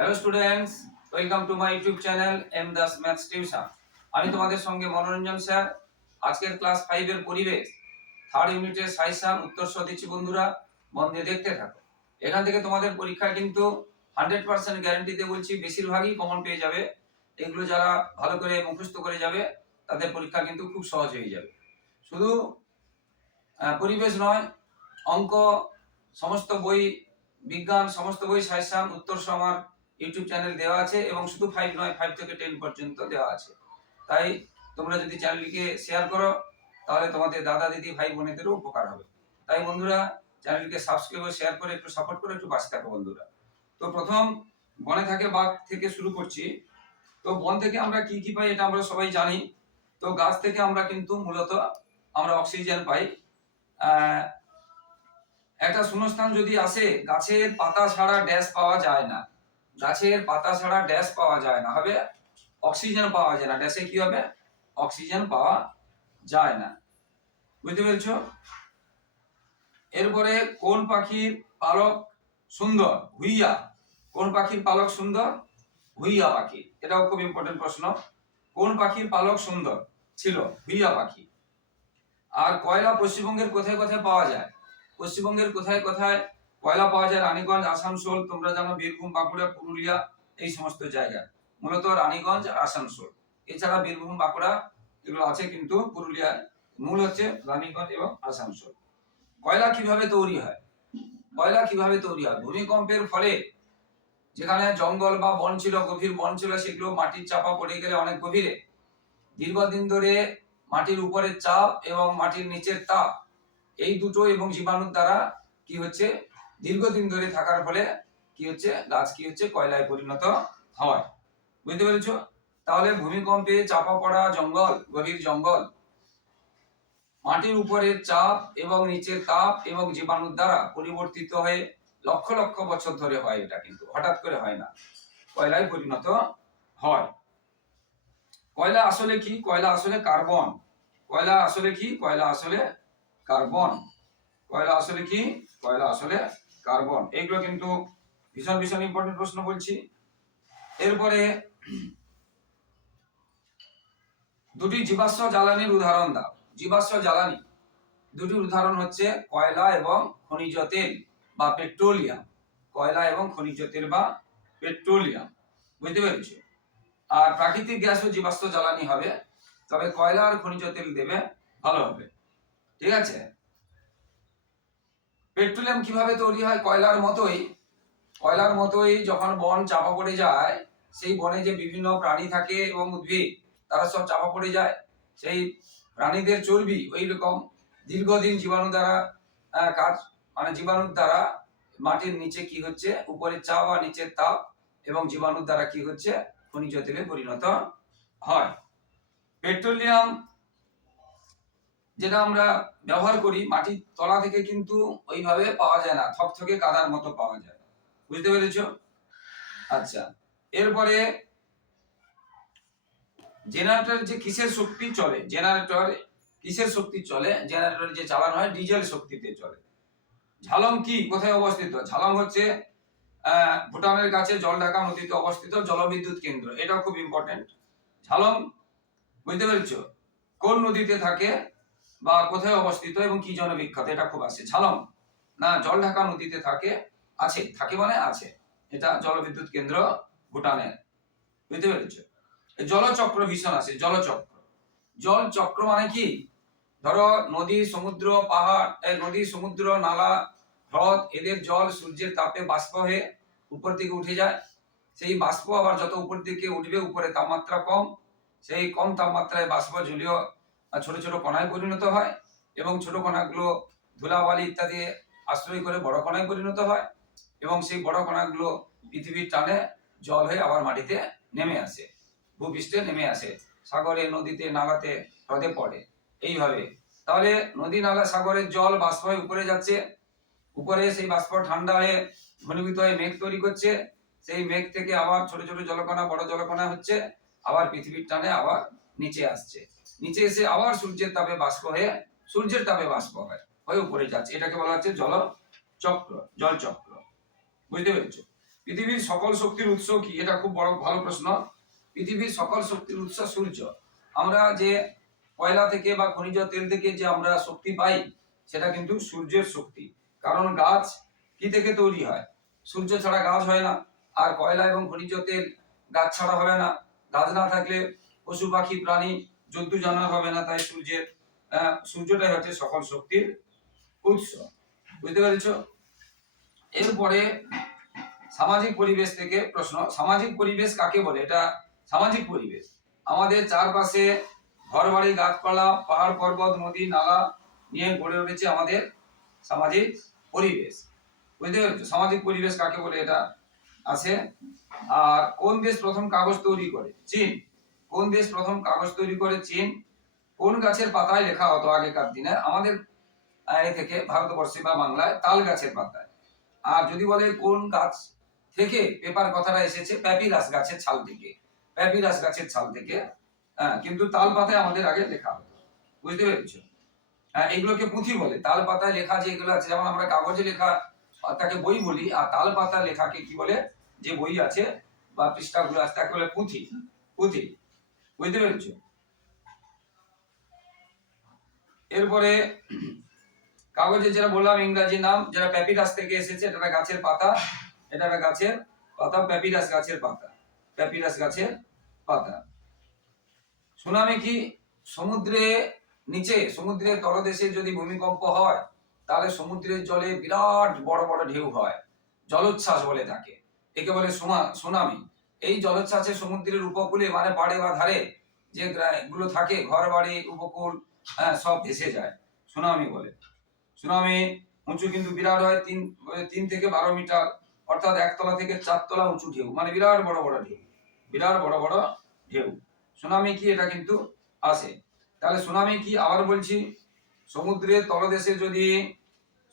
Hello students welcome to my YouTube channel M Das maths tuition আমি তোমাদের সঙ্গে মনোরঞ্জন sir. আজকের ক্লাস ফাইভের পরিবেশ। থার্ড ইউনিটের সাইসান উত্তর সহ দিচ্ছি বন্ধুরা। মন দিয়ে দেখতে থাকো। এখান থেকে তোমাদের পরীক্ষা কিন্তু হান্ড্রেড পার্সেন্ট গ্যারান্টিতে বলছি বেশিরভাগই কমন পেয়ে যাবে। এগুলো যারা ভালো করে মুখস্থ করে যাবে, তাদের পরীক্ষা কিন্তু খুব সহজ হয়ে যাবে। শুধু পরিবেশ নয়, অঙ্ক, সমস্ত বই, বিজ্ঞান, সমস্ত বই সাইসান উত্তর সহ আমার ইউটিউব চ্যানেল দেওয়া আছে এবং শুধু ফাইভ নয় ফাইভ থেকে টেন পর্যন্ত দেওয়া আছে। তাই তোমরা যদি চ্যানেলটিকে শেয়ার করো, তাহলে তোমাদের দাদা, দিদি, ভাই, বোনেদেরও উপকার হবে। তাই বন্ধুরা চ্যানেলটিকে সাবস্ক্রাইব শেয়ার করে একটু সাপোর্ট করে একটু বাঁচতে থাকো বন্ধুরা। তো প্রথম, বনে থাকে, বাঘ থেকে শুরু করছি। তো বন থেকে আমরা কি কি পাই এটা আমরা সবাই জানি। তো গাছ থেকে আমরা কিন্তু মূলত আমরা অক্সিজেন পাই। একটা শূন্যস্থান যদি আসে, গাছের পাতা ছাড়া ড্যাশ পাওয়া যায় না। গাছের পাতা ছাড়া ড্যাশ পাওয়া যায় না। হবে অক্সিজেন পাওয়া যায় না। ড্যাশে কি হবে? অক্সিজেন পাওয়া যায় না। বুঝতে পেরেছ? এরপরে কোন পাখির পালক সুন্দর? হুইয়া কোন পাখির পালক সুন্দর? হুইয়া পাখি। এটাও খুব ইম্পর্টেন্ট প্রশ্ন। কোন পাখির পালক সুন্দর? ছিল হুইয়া পাখি। আর কয়লা পশ্চিমবঙ্গের কোথায় কোথায় পাওয়া যায়? পশ্চিমবঙ্গের কোথায় কোথায় কয়লা পাওয়া যায় রানীগঞ্জ, আসানসোল, তোমরা জানো বীরভূম, বাঁকুড়া, পুরুলিয়া, এই সমস্ত জায়গা। মূলত রানীগঞ্জ আর আসানসোল। এছাড়া বীরভূম, বাঁকুড়া, এগুলো আছে কিন্তু পুরুলিয়ার মূল হচ্ছে রানীগঞ্জ এবং আসানসোল। কয়লা কীভাবে তৈরি হয়? কয়লা কীভাবে তৈরি হয়? ভূমিকম্পের ফলে যেখানে জঙ্গল বা বন ছিল, গভীর বন ছিল, সেগুলো মাটির চাপা পড়ে গেলে অনেক গভীরে। দীর্ঘদিন ধরে মাটির উপরের চাপ এবং মাটির নিচের তাপ, এই দুটো এবং জীবাণুর দ্বারা কি হচ্ছে? দীর্ঘদিন ধরে থাকার ফলে কি হচ্ছে? গাছ কি হচ্ছে? কয়লায় পরিণত হয়। বুঝতে পেরেছ? তাহলে ভূমিকম্পে চাপা পড়া জঙ্গল, গভীর জঙ্গল, মাটির উপরের চাপ এবং নিচের তাপ এবং জীবাণুর দ্বারা পরিবর্তিত হয়ে লক্ষ লক্ষ বছর ধরে হয় এটা কিন্তু। হঠাৎ করে হয় না। কয়লায় পরিণত হয়। কয়লা আসলে কি? কয়লা আসলে কার্বন। কয়লা আসলে কি? কয়লা আসলে কার্বন। কয়লা আসলে কি? কয়লা আসলে কার্বন, এগুলো কিন্তু ভীষণ ভীষণ ইম্পর্টেন্ট প্রশ্ন বলছি। এরপরে, দুটি জীবাশ্ম জ্বালানির উদাহরণ দাও। জীবাশ্ম জ্বালানি দুটি উদাহরণ হচ্ছে কয়লা এবং খনিজ তেল বা পেট্রোলিয়াম। কয়লা এবং খনিজ তেল বা পেট্রোলিয়াম, বুঝতে পেরেছ? আর প্রাকৃতিক গ্যাস ও জীবাশ্ম জ্বালানি হবে, তবে কয়লা আর খনিজ তেল দেবে ভালো হবে। ঠিক আছে? পেট্রোলিয়াম কীভাবে তৈরি হয় কয়লার মতোই কয়লার মতোই যখন বন চাপা পড়ে যায়, সেই বনে যে বিভিন্ন প্রাণী থাকে এবং উদ্ভিদ, তারা সব চাপা পড়ে যায়। সেই প্রাণীদের চর্বি ওই রকম দীর্ঘদিন জীবাণু দ্বারা কাজ মানে জীবাণুর দ্বারা মাটির নিচে কি হচ্ছে, উপরের চাপ আর নিচের তাপ এবং জীবাণুর দ্বারা কি হচ্ছে, খনিজ তেলে পরিণত হয়। পেট্রোলিয়াম যেটা আমরা ব্যবহার করি, মাটির তলা থেকে কিন্তু ওইভাবে পাওয়া যায় না, থকথকে কাদার মতো পাওয়া যায়। বুঝতে পেরেছ? আচ্ছা এরপরে জেনারেটর যে কিসের শক্তি চলে, জেনারেটর কিসের শক্তি চলে? জেনারেটর যে চালানো হয়, ডিজেল শক্তিতে চলে। ঝালং কি? কোথায় অবস্থিত? ঝালং হচ্ছে ভুটানের কাছে জলঢাকা নদীতে অবস্থিত জলবিদ্যুৎ কেন্দ্র। এটা খুব ইম্পর্টেন্ট ঝালং, বুঝতে পেরেছ? কোন নদীতে থাকে? বা কোথায় অবস্থিত এবং কি জন্য বিখ্যাত এটা খুব আছে। ঝালং না জলঢাকা নদীতে থাকে, আছে। থাকে মানে আছে। এটা জলবিদ্যুৎ কেন্দ্র ভুটানের বুঝতে পেরেছ? জলচক্র ভীষণ আছে, জলচক্র। জল চক্র মানে কি? ধরো, নদী, সমুদ্র, পাহাড় নদী, সমুদ্র, নালা, হ্রদ, এদের জল সূর্যের তাপে বাষ্প হয়ে উপর দিকে উঠে যায়। সেই বাষ্প আবার যত উপর দিকে উঠবে, উপরে তাপমাত্রা কম। সেই কম তাপমাত্রায় বাষ্প জলীয় ছোট ছোট কণায় পরিণত হয় এবং ছোট কণাগুলো ধুলাবালি ইত্যাদি আশ্রয় করে বড় কণায় পরিণত হয় এবং সেই বড় কণাগুলো পৃথিবীর টানে জল হয়ে আবার মাটিতে নেমে আসে, ভূপৃষ্ঠে নেমে আসে, সাগরে, নদীতে, নালাতে, হ্রদে পড়ে। এইভাবে। তাহলে নদী, নালা, সাগরের জল বাষ্প হয়ে উপরে যাচ্ছে। উপরে সেই বাষ্প ঠান্ডা হয়ে ঘনীভূত হয়ে মেঘ তৈরি করছে। সেই মেঘ থেকে আবার ছোট ছোট জলকণা, বড় জলকণা হচ্ছে। আবার পৃথিবীর টানে আবার নিচে আসছে। নিচে এসে আবার সূর্যের তাপে বাষ্প হয়ে সূর্যের তাপে বাষ্প হয়, হয়ে উপরে যাচ্ছে। এটাকে বলা হচ্ছে জল চক্র জল চক্র। বুঝতে পেরেছ? পৃথিবীর সকল শক্তির উৎস কি? এটা খুব বড়, ভালো প্রশ্ন। পৃথিবীর সকল শক্তির উৎস সূর্য। আমরা যে কয়লা থেকে বা খনিজ তেল থেকে যে আমরা শক্তি পাই, সেটা কিন্তু সূর্যের শক্তি। কারণ গাছ কি থেকে তৈরি হয়? সূর্য ছাড়া গাছ হয় না, আর কয়লা এবং খনিজ তেল গাছ ছাড়া হবে না। গাছ না থাকলে পশু পাখি, প্রাণী জন্তু জানোয়ার হবে না তাই সূর্যের সূর্যটাই হচ্ছে সকল শক্তির উৎস। বুঝতে পেরেছ? এরপরে সামাজিক পরিবেশ থেকে প্রশ্ন, সামাজিক পরিবেশ কাকে বলে? এটা সামাজিক পরিবেশ। আমাদের চারপাশে ঘর বাড়ি গাছপালা, পাহাড়, পর্বত, নদী, নালা নিয়ে গড়ে উঠেছে আমাদের সামাজিক পরিবেশ। বুঝতে পেরেছ? সামাজিক পরিবেশ কাকে বলে? এটা আছে। আর কোন দেশ প্রথম কাগজ তৈরি করে? চীন। কোন দেশ প্রথম কাগজ তৈরি করে? চীন। কোন গাছের পাতায় লেখা হতো আগেকার দিনে? আমাদের এ থেকে ভারতবর্ষে বা বাংলায় তাল গাছের পাতায়। আর যদি বলে কোন গাছ থেকে পেপার কথাটা এসেছে? প্যাপিরাস গাছের ছাল থেকে। প্যাপিরাস গাছের ছাল থেকে। হ্যাঁ, কিন্তু তাল পাতায় আমাদের আগে লেখা হতো। বুঝতে পেরেছ? হ্যাঁ, এগুলোকে পুঁথি বলে। তাল পাতায় লেখা যেগুলো আছে যেমন আমরা কাগজে লেখা তাকে বই বলি আর তাল পাতা লেখাকে কি বলে? যে বই আছে বা পৃষ্ঠাগুলো আছে তাকে বলে পুঁথি। পুঁথি। বুঝতে পেরেছ? এরপরে কাগজে যেটা বললাম, ইংরাজি নাম, যেটা প্যাপিরাস থেকে এসেছে, এটা গাছের পাতা। এটা একটা গাছের পাতা প্যাপিরাস গাছের পাতা প্যাপিরাস গাছের পাতা। সুনামি কি? সমুদ্রে নিচে, সমুদ্রের তলদেশে যদি ভূমিকম্প হয়, তাহলে সমুদ্রের জলে বিরাট বড় বড় ঢেউ হয়। জলোচ্ছ্বাস বলে থাকে একে বলে সুনামি। এই জলোচ্ছ্বাসে সমুদ্রের উপকূলে মানে পাড়ে বা ধারে যে গুলো থাকে, ঘর বাড়ি, উপকূল হ্যাঁ সব ভেসে যায়। সুনামি বলে। সুনামি উঁচু কিন্তু বিরাট হয়, তিন তিন থেকে বারো মিটার, অর্থাৎ একতলা থেকে চারতলা উঁচু ঢেউ মানে বিরাট বড় বড় ঢেউ, বিরাট বড় বড় ঢেউ। সুনামি কি এটা কিন্তু আসে? তাহলে সুনামি কি আবার বলছি? সমুদ্রের তলদেশে যদি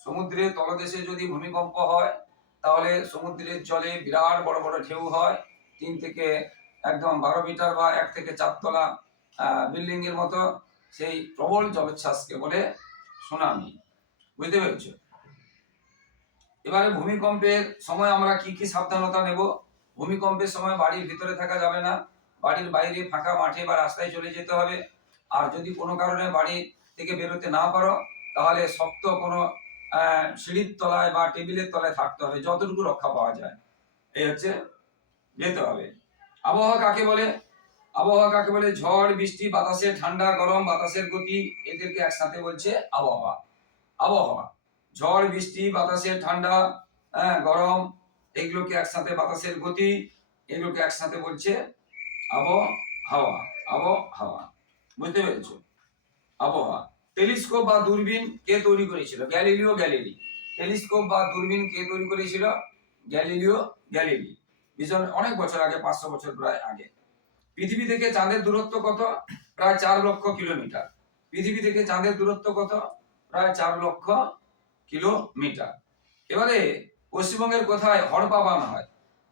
সমুদ্রের তলদেশে যদি ভূমিকম্প হয়, তাহলে সমুদ্রের জলে বিরাট বড় বড় ঢেউ হয় তিন থেকে একদম বারো মিটার বা এক থেকে চারতলা বিল্ডিং এর মতো সেই প্রবল জলোচ্ছ্বাসকে বলে সুনামি। বুঝতে পেরেছ? এবারে ভূমিকম্পের সময় আমরা কি কি সাবধানতা নেব? ভূমিকম্পের সময় বাড়ির ভিতরে থাকা যাবে না। বাড়ির বাইরে ফাঁকা মাঠে বা রাস্তায় চলে যেতে হবে। আর যদি কোনো কারণে বাড়ি থেকে বেরোতে না পারো, তাহলে শক্ত কোনো সিঁড়ির তলায় বা টেবিলের তলায় থাকতে হবে, যতটুকু রক্ষা পাওয়া যায়। এই হচ্ছে যেতে হবে। আবহাওয়া কাকে বলে? আবহাওয়া কাকে বলে? ঝড় বৃষ্টি বাতাসের ঠান্ডা গরম বাতাসের গতি এদেরকে একসাথে বলছে আবহাওয়া। আবহাওয়া ঝড় বৃষ্টি বাতাসের ঠান্ডা হ্যাঁ, গরম এগুলোকে একসাথে বাতাসের গতি এগুলোকে একসাথে বলছে আবহাওয়া আবহাওয়া। বুঝতে পেরেছ? আবহাওয়া টেলিস্কোপ বা দূরবীন কে তৈরি করেছিল? Galileo Galilei. টেলিস্কোপ বা দূরবীন কে তৈরি করেছিল? Galileo Galilei. ভীষণ অনেক বছর আগে, পাঁচশো বছর প্রায় আগে। পৃথিবী থেকে চাঁদের দূরত্ব কত? প্রায় চার লক্ষ কিলোমিটার। পৃথিবী থেকে চাঁদের দূরত্ব কত? প্রায় চার লক্ষ কিলোমিটার। এবারে পশ্চিমবঙ্গের কোথায়? হড়পা বান হয়।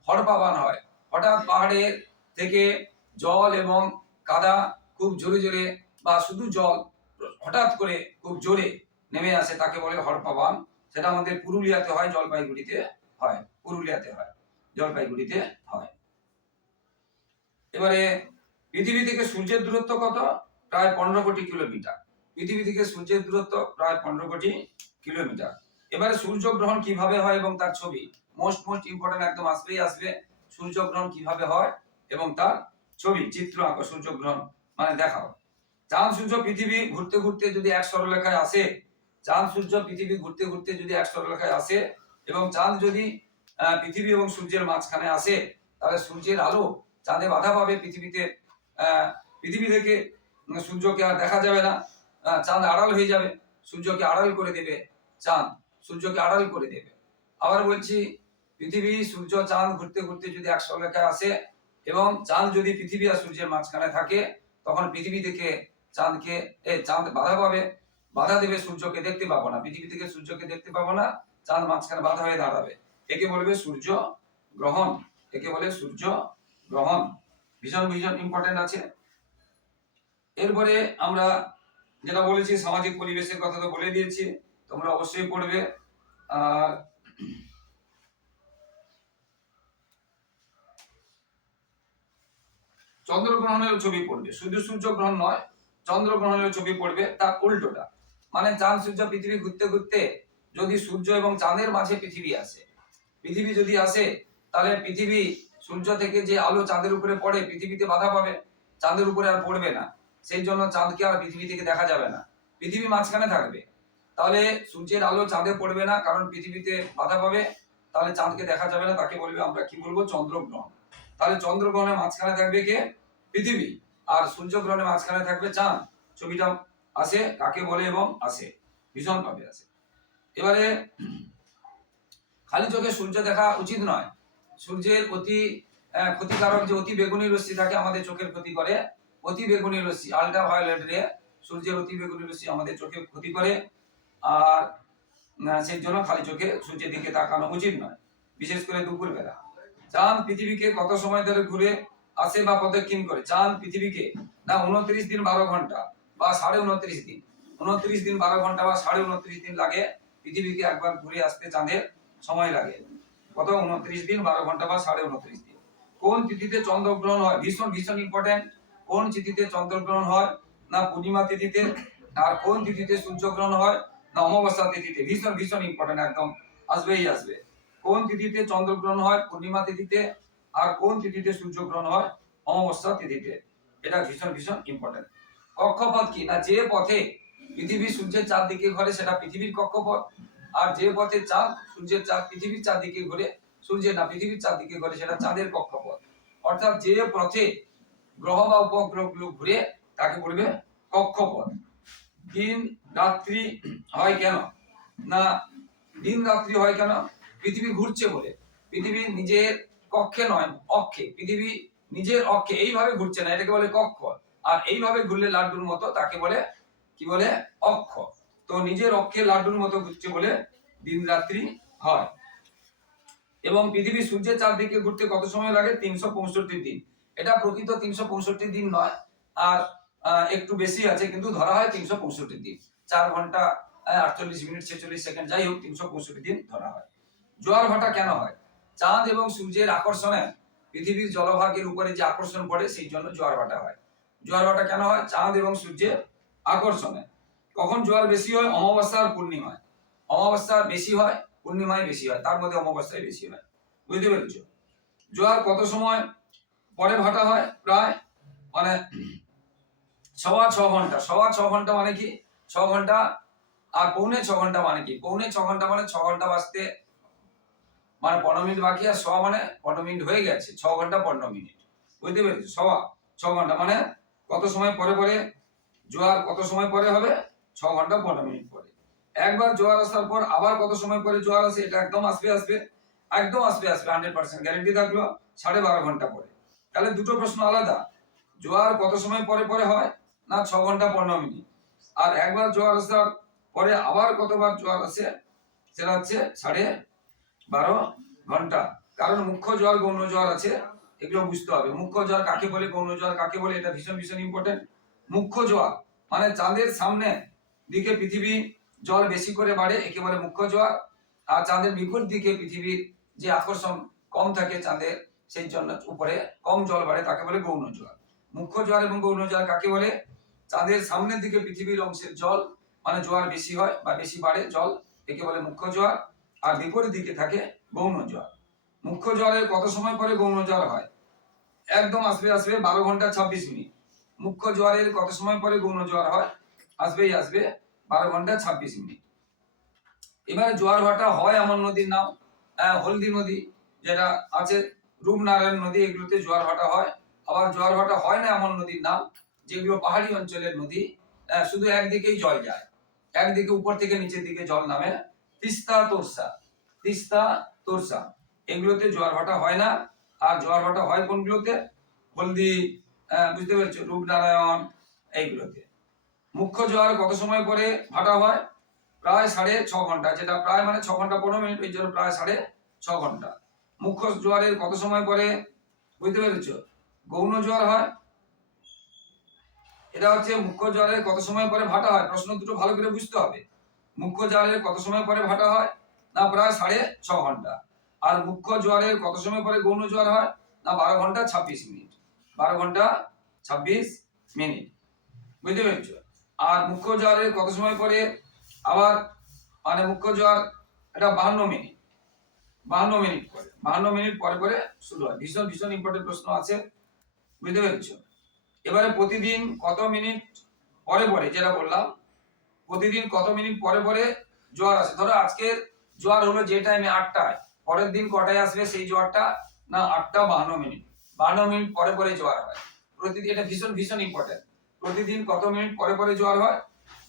হড়পা বান হয়। হঠাৎ পাহাড়ের থেকে জল এবং কাদা খুব জোরে জোরে বা শুধু জল, হঠাৎ করে খুব জোরে নেমে আসে, তাকে বলে হড়পা বান সেটা আমাদের পুরুলিয়াতে হয়, জলপাইগুড়িতে হয়। পুরুলিয়াতে হয়। জলপাইগুড়িতে হয়। এবারে পৃথিবী থেকে সূর্যের দূরত্ব কত? প্রায় পনেরো কোটি কিলোমিটার। পৃথিবী থেকে সূর্যের দূরত্ব প্রায় পনেরো কোটি কিলোমিটার। এবারে সূর্যগ্রহণ কীভাবে হয় এবং তার ছবি? মোস্ট মোস্ট ইম্পর্টেন্ট একদম আসবেই আসবে। সূর্যগ্রহণ কীভাবে হয় এবং তার ছবি? চিত্র আঁকো সূর্যগ্রহণ মানে দেখাও। চাঁদ সূর্য পৃথিবী ঘুরতে ঘুরতে যদি এক সরলরেখায় আসে চাঁদ সূর্য পৃথিবী ঘুরতে ঘুরতে যদি এক সরলরেখায় আসে এবং চাঁদ যদি পৃথিবী এবং সূর্যের মাঝখানে আসে তাহলে সূর্যের আলো চাঁদে বাধা পাবে পৃথিবীতে। পৃথিবী থেকে সূর্যকে আর দেখা যাবে না। চাঁদ আড়াল হয়ে যাবে, সূর্যকে আড়াল করে দেবে চাঁদ, সূর্যকে আড়াল করে দেবে। আবার বলছি, পৃথিবী, সূর্য, চাঁদ ঘুরতে ঘুরতে যদি এক সরলরেখায় আসে এবং চাঁদ যদি পৃথিবী আর সূর্যের মাঝখানে থাকে, তখন পৃথিবী থেকে চাঁদকে, এ, চাঁদ বাধা পাবে, বাধা দেবে সূর্যকে দেখতে পাবো না। পৃথিবী থেকে সূর্যকে দেখতে পাবো না, চাঁদ মাঝখানে বাধা হয়ে দাঁড়াবে। একে বলবে সূর্য গ্রহণ, একে বলে সূর্য গ্রহণ। ভীষণ ভীষণ ইম্পর্টেন্ট আছে। এরপরে আমরা যেটা বলেছি, সামাজিক পরিবেশের কথা তো বলে দিয়েছি, তোমরা অবশ্যই পড়বে। আর চন্দ্রগ্রহণের ছবি পড়বে। শুধু সূর্য গ্রহণ নয়, চন্দ্রগ্রহণের ছবি পড়বে তার উল্টোটা। মানে চাঁদ, সূর্য পৃথিবী ঘুরতে ঘুরতে যদি সূর্য এবং চাঁদের মাঝে পৃথিবী আসে পৃথিবী যদি আসে, তাহলে পৃথিবী সূর্য থেকে যে আলো চাঁদের উপরে পড়ে, পৃথিবীতে বাধা পাবে। চাঁদের উপরে আর পড়বে না। সেই জন্য চাঁদকে আর পৃথিবী থেকে দেখা যাবে না। পৃথিবী মাঝখানে থাকবে। তাহলে সূর্যের আলো চাঁদে পড়বে না, কারণ পৃথিবীতে বাধা পাবে। তাহলে চাঁদকে দেখা যাবে না, তাকে বলবে আমরা কি বলব? চন্দ্রগ্রহণ। তাহলে চন্দ্রগ্রহণের মাঝখানে থাকবে কে? পৃথিবী। আর সূর্যগ্রহণের মাঝখানে থাকবে চাঁদ। ছবিটা আসে, কাকে বলে? এবং আসে। ভীষণ ভাবে আসে। এবারে খালি চোখে সূর্য দেখা উচিত নয়। সূর্যের অতি ক্ষতিকারক যে অতি বেগুনি রশ্মি থাকে আমাদের চোখের ক্ষতি করে। অতি বেগুনি রশ্মি আলট্রা ভায়োলেট রে সূর্যের অতি বেগুনি রশ্মি আমাদের চোখের ক্ষতি করে। আর সেই জন্য খালি চোখে সূর্যের দিকে তাকানো উচিত নয়, বিশেষ করে দুপুর বেলা চাঁদ পৃথিবীকে কত সময় ধরে ঘুরে আসে বা প্রদক্ষিণ করে? চাঁদ পৃথিবীকে, না, উনত্রিশ দিন বারো ঘণ্টা বা সাড়ে উনত্রিশ দিন? উনত্রিশ দিন বারো ঘণ্টা বা সাড়ে উনত্রিশ দিন লাগে পৃথিবীকে একবার ঘুরে আসতে চাঁদের সময় লাগে। কত? উনত্রিশ দিন, বারো ঘণ্টা বা সাড়ে উনত্রিশ দিন। কোন তিথিতে চন্দ্রগ্রহণ হয়? ভীষণ ভীষণ ইম্পর্টেন্ট কোন তিথিতে চন্দ্রগ্রহণ হয়? না পূর্ণিমা তিথিতে আর কোন তিথিতে সূর্যগ্রহণ হয়? না অমাবস্যা তিথিতে। ভীষণ ভীষণ ইম্পর্টেন্ট একদম আসবেই আসবে। কোন তিথিতে চন্দ্রগ্রহণ হয়? পূর্ণিমা তিথিতে, আর কোন তিথিতে সূর্যগ্রহণ হয়? অমাবস্যা তিথিতে। এটা ভীষণ ভীষণ ইম্পর্টেন্ট কক্ষপথ কি? না যে পথে পৃথিবী সূর্যের চারদিকে ঘরে, সেটা পৃথিবীর কক্ষপথ। আর যে পথে চাঁদ সূর্যের চাঁদ পৃথিবীর চারদিকে ঘুরে, সূর্যের না, পৃথিবীর চারদিকে ঘুরে, সেটা চাঁদের কক্ষপথ। অর্থাৎ যে পথে গ্রহ বা উপগ্রহ উপগ্রহগুলো ঘুরে, তাকে বলবে কক্ষপথ। দিন, রাত্রি হয় কেন? না, দিন, রাত্রি হয় কেন? পৃথিবী ঘুরছে বলে। পৃথিবী নিজের কক্ষে নয়, অক্ষে। পৃথিবী নিজের অক্ষে, এইভাবে ঘুরছে না, এটাকে বলে কক্ষ। আর এইভাবে ঘুরলে লাড্ডুর মতো তাকে বলে, কি বলে? অক্ষ। তো নিজের অক্ষে লাড্ডুর মতো ঘুরছে বলে দিন রাত্রি হয়। এবং পৃথিবী সূর্যের চারদিকে ঘুরতে কত সময় লাগে? তিনশো পঁয়ষট্টি দিন। এটা প্রকৃত তিনশো পঁয়ষট্টি দিন নয়, আর একটু বেশি আছে, কিন্তু ধরা হয় তিনশো পঁয়ষট্টি দিন। চার ঘণ্টা আটচল্লিশ মিনিট, ছেচল্লিশ সেকেন্ড, যাই হোক, তিনশো পঁয়ষট্টি দিন ধরা হয়। জোয়ার ভাটা কেন হয়? চাঁদ এবং সূর্যের আকর্ষণে পৃথিবীর জলভাগের উপরে যে আকর্ষণ পড়ে, সেই জন্য জোয়ার ভাটা হয়। জোয়ার ভাটা কেন হয়? চাঁদ এবং সূর্যের আকর্ষণে। কখন জোয়ার বেশি হয়? অমাবস্যা আর পূর্ণিমায় অমাবস্যা বেশি হয় পূর্ণিমায় বেশি হয়, তার মধ্যে অমাবস্যায় বেশি হয়। বুঝতে পেরেছ? জোয়ার কত সময় পরে ভাটা হয় প্রায়? মানে সওয়া ছ ঘণ্টা সওয়া ছ ঘণ্টা মানে কি? ছ ঘণ্টা আর পৌনে ছ ঘণ্টা মানে কি? পৌনে ছ ঘণ্টা মানে ছ ঘণ্টা বাজতে মানে পনেরো মিনিট বাকি আর ছ মানে পনেরো মিনিট হয়ে গেছে, ছ ঘণ্টা পনেরো মিনিট। বুঝতে পেরেছ? সওয়া ছ ঘণ্টা মানে কত সময় পরে পরে? জোয়ার কত সময় পরে হবে? ছ ঘণ্টা পনেরো মিনিট পরে। একবার জোয়ার আসার পর আবার কত সময় পরে জোয়ার আসে, এটা একদম আসবে আসবে, একদম আসবে আসবে হান্ড্রেড পার্সেন্ট গ্যারেন্টি থাকল সাড়ে বারো ঘণ্টা পরে। তাহলে দুটো প্রশ্ন আলাদা, জোয়ার কত সময় পরে পরে হয় না ছ ঘণ্টা পনেরো মিনিট? আর একবার জোয়ার আসার পরে আবার কতবার জোয়ার আসে, সেটা হচ্ছে সাড়ে বারো ঘণ্টা। কারণ মুখ্য জোয়ার, গৌণ জোয়ার আছে, এগুলো বুঝতে হবে। মুখ্য জোয়ার কাকে বলে, গৌণ জোয়ার কাকে বলে, এটা ভীষণ ভীষণ ইম্পর্টেন্ট মুখ্য জোয়ার মানে চাঁদের সামনে দিকে পৃথিবী জল বেশি করে বাড়ে, একেবারে মুখ্য জোয়ার। আর চাঁদের বিপরীত দিকে পৃথিবীর যে আকর্ষণ কম থাকে চাঁদের, সেই জন্য উপরে কম জল বাড়ে, তাকে বলে গৌণ জোয়ার। মুখ্য জোয়ার এবং গৌণ জোয়ার কাকে বলে? চাঁদের সামনের দিকে পৃথিবীর অংশের জল মানে জোয়ার বেশি হয় বা বেশি বাড়ে জল, একে বলে মুখ্য জোয়ার। আর বিপরীত দিকে থাকে গৌণ জোয়ার। মুখ্য জোয়ারের কত সময় পরে গৌণ জোয়ার হয়? একদম আসবে আসবে বারো ঘণ্টা ছাব্বিশ মিনিট। মুখ্য জোয়ারের কত সময় পরে গৌণ জোয়ার হয়? আসবেই আসবে, বারো ঘণ্টা ছাব্বিশ মিনিট। এবারে জোয়ার ভাটা হয় এমন নদীর নাম হলদি নদী, যেটা আছে রূপনারায়ণ নদী, এগুলোতে জোয়ার ভাটা হয়। আবার জোয়ার ভাটা হয় না এমন নদীর নাম, যেগুলো পাহাড়ি অঞ্চলের নদী শুধু একদিকেই জল যায়। একদিকে উপর থেকে নিচের দিকে জল নামে তিস্তা তোরসা তিস্তা তোরসা। এগুলোতে জোয়ার ভাটা হয় না। আর জোয়ার ভাটা হয় কোনগুলোতে? হলদি বুঝতে পেরেছ, রূপনারায়ণ, এইগুলোতে। মুখ্য জোয়ার কত সময় পরে ভাটা হয়? প্রায় সাড়ে ছ ঘণ্টা, যেটা প্রায় মানে ছ ঘণ্টা পনেরো মিনিট এই জন্য প্রায় সাড়ে ছ ঘণ্টা। মুখ্য জোয়ারের কত সময় পরে? বুঝতে পেরেছ? গৌণ জোয়ার হয়। এটা হচ্ছে মুখ্য জোয়ারের কত সময় পরে ভাটা হয়? প্রশ্ন দুটো ভালো করে বুঝতে হবে। মুখ্য জোয়ারের কত সময় পরে ভাটা হয়? না, প্রায় সাড়ে ছ ঘণ্টা। আর মুখ্য জোয়ারের কত সময় পরে গৌণ জোয়ার হয়? না, বারো ঘণ্টা ছাব্বিশ মিনিট। বারো ঘণ্টা ছাব্বিশ মিনিট। বুঝতে পেরেছ? আর মুখ্য জ্বরের কত সময় পরে? আবার মানে মুখ্য জ্বর এটা বাহান্ন মিনিট। বাহান্ন মিনিট পরে। বাহান্ন মিনিট পরে পরে শুরু হয়। ভীষণ ভীষণ ইম্পর্টেন্ট প্রশ্ন আছে। বুঝতে পেরেছ? এবারে প্রতিদিন কত মিনিট পরে পরে, যেটা বললাম, প্রতিদিন কত মিনিট পরে পরে জ্বর আসে? ধরো আজকের জ্বর হলো যে টাইমে আটটায়, পরের দিন কটায় আসবে সেই জ্বরটা? না, আটটা বাহান্ন মিনিট। বাহান্ন মিনিট পরে পরে জ্বর হয়। প্রতিদিন এটা ভীষণ ভীষণ ইম্পর্টেন্ট প্রতিদিন কত মিনিট পরে পরে জ্বর হয়?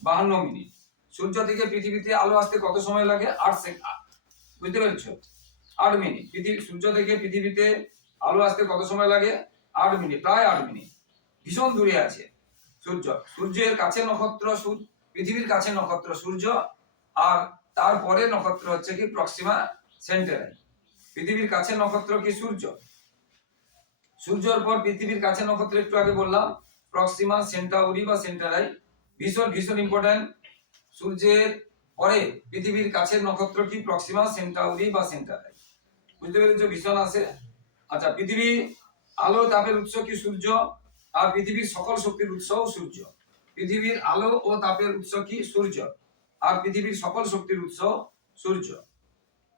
বাহান্ন মিনিট। সূর্য থেকে পৃথিবীতে আলো আসতে কত সময় লাগে? আট সেকেন্ড বুঝতে পেরেছ? আট মিনিট। পৃথিবী সূর্য থেকে পৃথিবীতে আলো আসতে কত সময় লাগে? আট মিনিট, প্রায় আট মিনিট। ভীষণ দূরে আছে সূর্য। সূর্যের কাছে নক্ষত্র পৃথিবীর কাছে নক্ষত্র সূর্য, আর তারপরে নক্ষত্র হচ্ছে কি প্রক্সিমা সেন্টারাই। পৃথিবীর কাছে নক্ষত্র কি সূর্য? সূর্যর পর পৃথিবীর কাছে নক্ষত্র একটু আগে বললাম। প্রক্সিমা সেন্টাউরি বা সেন্টারাই ভীষণ ভীষণ ইম্পর্টেন্ট সূর্যের পরে পৃথিবীর কাছের নক্ষত্র কি? প্রক্সিমা সেন্টাউরি বা সেন্টারাই বুঝতে পেরেছ? ভীষণ আছে। আচ্ছা পৃথিবী আলো, তাপের উৎস কি সূর্য? আর পৃথিবীর সকল শক্তির উৎসও সূর্য। পৃথিবীর আলো ও তাপের উৎস কি? সূর্য। আর পৃথিবীর সকল শক্তির উৎস সূর্য।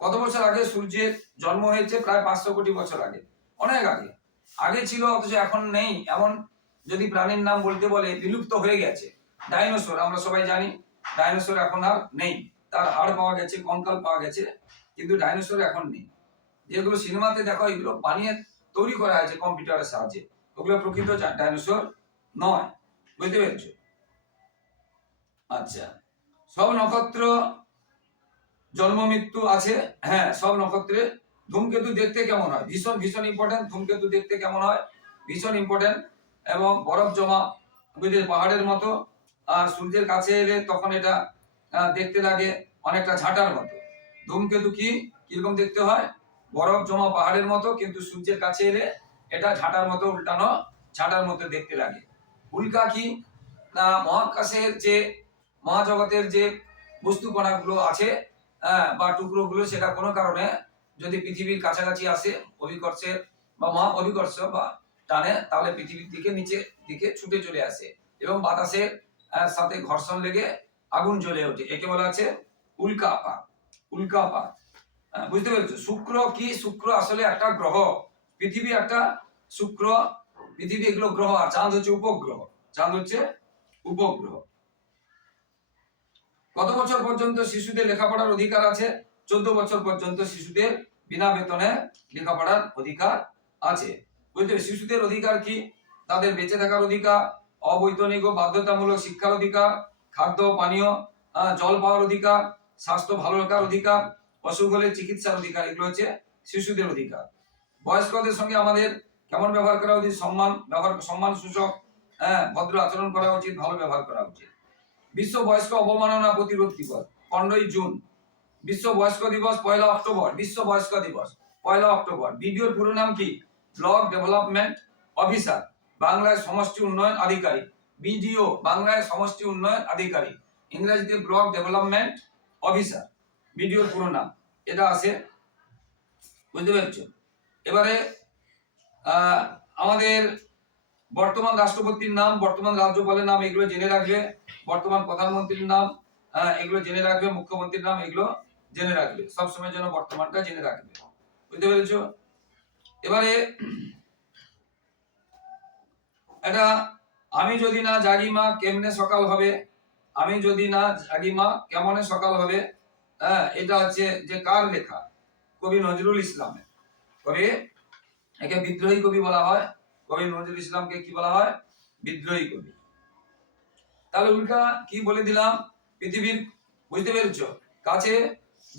কত বছর আগে সূর্যের জন্ম হয়েছে? প্রায় পাঁচশো কোটি বছর আগে। অনেক আগে। আগে ছিল অথচ এখন নেই। এমন যদি প্রাণীর নাম বলতে বলে বিলুপ্ত হয়ে গেছে ডাইনোসর আমরা সবাই জানি ডাইনোসর এখন আর নেই। তার হাড় পাওয়া গেছে, কঙ্কাল পাওয়া গেছে, কিন্তু ডাইনোসর এখন নেই। যেগুলো সিনেমাতে দেখো, এগুলো বানিয়ে তৈরি করা হয়েছে কম্পিউটারের সাহায্যে। ওগুলো প্রকৃত ডাইনোসর নয়। বুঝতে পেরেছ? আচ্ছা। সব নক্ষত্র জন্ম, মৃত্যু আছে। হ্যাঁ সব নক্ষত্রে ধূমকেতু দেখতে কেমন হয়? ভীষণ ভীষণ ইম্পর্টেন্ট ধূমকেতু দেখতে কেমন হয়? ভীষণ ইম্পর্টেন্ট এবং বরফ জমা বুঝলে পাহাড়ের মতো, আর সূর্যের কাছে এলে তখন এটা দেখতে লাগে অনেকটা ঝাঁটার মতো। ধূমকেতু কি, কীরকম দেখতে হয়? বরফ জমা পাহাড়ের মতো, কিন্তু সূর্যের কাছে এলে এটা ঝাঁটার মতো, উল্টানো ঝাঁটার মতো দেখতে লাগে। উল্কা কি? না, মহাকাশের যে, মহাজগতের যে বস্তু কণাগুলো আছে বা টুকরোগুলো, সেটা কোনো কারণে যদি পৃথিবীর কাছাকাছি আসে অভিকর্ষের বা মহা অভিকর্ষ বা টানে তাহলে পৃথিবীর দিকে নিচে দিকে ছুটে চলে আসে এবং বাতাসের সাথে ঘর্ষণ লেগে আগুন জ্বলে ওঠে। একে বলা আছে উল্কাপাত আহ, বুঝতে পেরেছ? শুক্র কি? শুক্র আসলে একটা গ্রহ। পৃথিবী একটা শুক্র পৃথিবী এগুলো গ্রহ আর চাঁদ হচ্ছে উপগ্রহ। চাঁদ হচ্ছে উপগ্রহ। কত বছর পর্যন্ত শিশুদের লেখাপড়ার অধিকার আছে? চোদ্দ বছর পর্যন্ত শিশুদের বিনা বেতনে লেখাপড়ার অধিকার আছে। বুঝতে শিশুদের অধিকার কি? তাদের বেঁচে থাকার অধিকার, অবৈতনিক ও বাধ্যতামূলক শিক্ষার অধিকার, খাদ্য, পানীয় জল পাওয়ার অধিকার, স্বাস্থ্য ভালো রাখার অধিকার, অসুখ হলে চিকিৎসার অধিকার, এগুলো হচ্ছে শিশুদের অধিকার। বয়স্কদের সঙ্গে আমাদের কেমন ব্যবহার করা উচিত? সম্মান, ব্যবহার, সম্মান সূচক হ্যাঁ ভদ্র আচরণ করা উচিত, ভালো ব্যবহার করা উচিত। বিশ্ব বয়স্ক অবমাননা প্রতিরোধ দিবস, পনেরোই জুন। বিশ্ব বয়স্ক দিবস, পয়লা অক্টোবর, বিশ্ব বয়স্ক দিবস, পয়লা অক্টোবর। বিডিওর পুরো নাম কি? ব্লক ডেভেলপমেন্ট অফিসার, বাংলায় সমষ্টি উন্নয়ন আধিকারিক, বিডিও, বাংলায় সমষ্টি উন্নয়ন আধিকারিক, ইংরেজিতে ব্লক ডেভেলপমেন্ট অফিসার, বিডিওর পুরো নাম। এটা আছে, বুঝতে পেরেছ? এবারে আমাদের বর্তমান রাষ্ট্রপতির নাম, বর্তমান রাজ্যপালের নাম, এগুলো জেনে রাখবে। বর্তমান প্রধানমন্ত্রীর নাম এগুলো জেনে রাখবে। মুখ্যমন্ত্রীর নাম, এগুলো জেনে রাখবে। সবসময়ের জন্য বর্তমানটা জেনে রাখবে। বুঝতে পেরেছ? এবারে, এটা আমি যদি না জাগি মা, কেমনে সকাল হবে? আমি যদি না জাগি মা, কেমনে সকাল হবে? হ্যাঁ এটা হচ্ছে যে কার লেখা? কবি নজরুল ইসলামের। কবি, একে বিদ্রোহী কবি বলা হয়। কবি নজরুল ইসলামকে কি বলা হয়? বিদ্রোহী কবি। তাহলে উল্কা কি বলে দিলাম? পৃথিবীর, বুঝতে পেরেছ? কাছে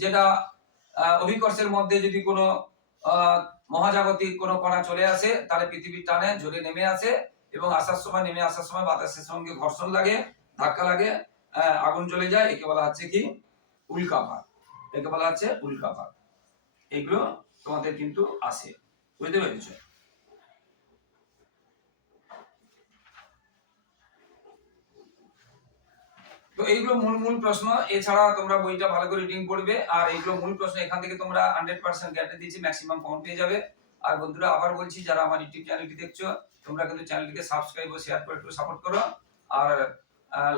যেটা অভিকর্ষের মধ্যে যদি কোনো মহাজাগতিক কোন কণা চলে আসে তাহলে পৃথিবীর টানে ঝরে নেমে আসে এবং আসার সময় নেমে আসার সময় বাতাসের সঙ্গে ঘর্ষণ লাগে ধাক্কা লাগে আহ, আগুন চলে যায় একে বলা হচ্ছে কি? উল্কাপাত একে বলা হচ্ছে উল্কাপাত এগুলো তোমাদের কিন্তু আসে বুঝতে পেরেছ? তো এইগুলো মূল মূল প্রশ্ন। এছাড়া তোমরা বইটা ভালো করে রিডিং করবে আর এইগুলো মূল প্রশ্ন, এখান থেকে তোমরা হান্ড্রেড পার্সেন্ট গ্যারান্টি দিচ্ছি ম্যাক্সিমাম পাউন্ড পেয়ে যাবে। আর বন্ধুরা, আবার বলছি, যারা আমার ইউটিউব চ্যানেলটি দেখছ, তোমরা কিন্তু চ্যানেলটিকে সাবস্ক্রাইব ও শেয়ার করে একটু সাপোর্ট করো, আর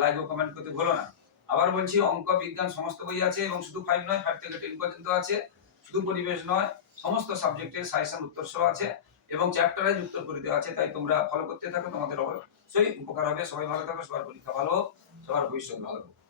লাইক ও কমেন্ট করতে ভুলো না। আবার বলছি, অঙ্ক, বিজ্ঞান সমস্ত বই আছে, এবং শুধু ফাইভ নয় ফাইভ থেকে টেন পর্যন্ত আছে। শুধু পরিবেশ নয়, সমস্ত সাবজেক্টের সাজেশন উত্তর সহ আছে, এবং চ্যাপ্টারাইজ উত্তর করে দেওয়া আছে, তাই তোমরা ফলো করতে থাকো, তোমাদের অবশ্যই উপকার হবে সবাই ভালো থাকবে সবার পরীক্ষা ভালো সবার ভবিষ্যৎ ভালো হোক।